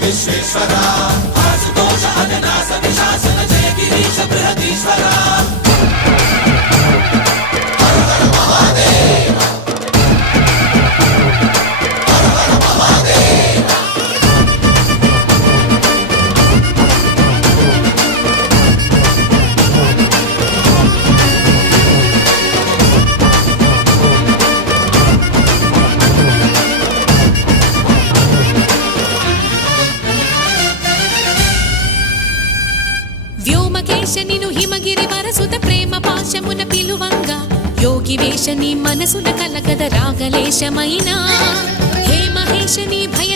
విశ్వేశ్వరా ఆశుతోష అవినాశ విశాసన జయ గిరీశ బృహదీశ్వరా హర హర మహాదేవ హర హర మహాదేవ వ్యోమకేశనిను హిమగిరి వరసుత ప్రేమ పాశమున పిలువంగా యోగి వేషని మనసున కలకద రాగలేశమైనా హే మహేశని భయ